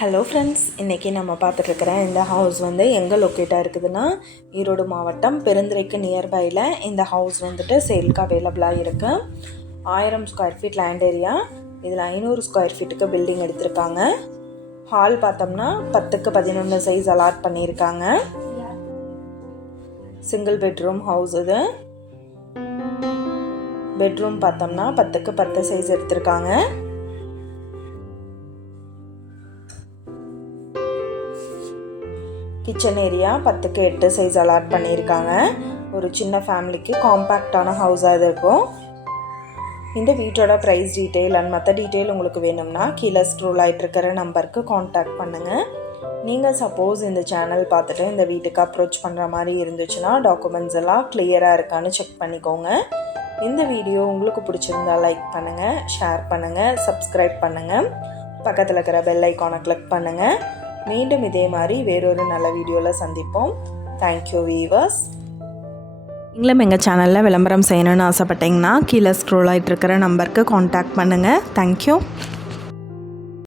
Hello friends, இன்றைக்கி நம்ம பார்த்துட்ருக்கிற இந்த ஹவுஸ் வந்து எங்கே லொக்கேட்டாக இருக்குதுன்னா ஈரோடு மாவட்டம் பெருந்துறைக்கு நியர்பையில் இந்த ஹவுஸ் வந்துட்டு சேலுக்கு அவைலபிளாக இருக்குது. 1000 ஸ்கொயர் ஃபீட் லேண்ட் ஏரியா. இதில் 500 ஸ்கொயர் ஃபீட்டுக்கு பில்டிங் எடுத்திருக்காங்க. ஹால் பார்த்தோம்னா 10க்கு 11 சைஸ் அலாட் பண்ணியிருக்காங்க. சிங்கிள் பெட்ரூம் ஹவுஸ் இது. பெட்ரூம் பார்த்தோம்னா 10க்கு 10 சைஸ் எடுத்திருக்காங்க. கிச்சன் ஏரியா 10க்கு 8 சைஸ் அலாட் பண்ணியிருக்காங்க. ஒரு சின்ன ஃபேமிலிக்கு காம்பேக்டான ஹவுஸாக இது இருக்கும். இந்த வீட்டோட ப்ரைஸ் டீட்டெயில் அண்ட் மற்ற டீட்டெயில் உங்களுக்கு வேணும்னா கீழே ஸ்க்ரோல் ஆகிட்டு இருக்கிற நம்பருக்கு காண்டாக்ட் பண்ணுங்கள். நீங்கள் சப்போஸ் இந்த சேனல் பார்த்துட்டு இந்த வீட்டுக்கு அப்ரோச் பண்ணுற மாதிரி இருந்துச்சுன்னா டாக்குமெண்ட்ஸ் எல்லாம் கிளியராக இருக்கான்னு செக் பண்ணிக்கோங்க. இந்த வீடியோ உங்களுக்கு பிடிச்சிருந்தா லைக் பண்ணுங்கள், ஷேர் பண்ணுங்கள், சப்ஸ்கிரைப் பண்ணுங்கள், பக்கத்தில் இருக்கிற பெல் ஐக்கானை கிளிக் பண்ணுங்கள். மீண்டும் இதே மாதிரி வேறொரு நல்ல வீடியோவில் சந்திப்போம். Thank you viewers. நீங்களும் எங்கள் சேனலில் விளம்பரம் செய்யணும்னு ஆசைப்பட்டீங்கன்னா கீழே ஸ்க்ரோல் ஆகிட்டு இருக்கிற நம்பருக்கு காண்டாக்ட் பண்ணுங்கள். தேங்க்யூ.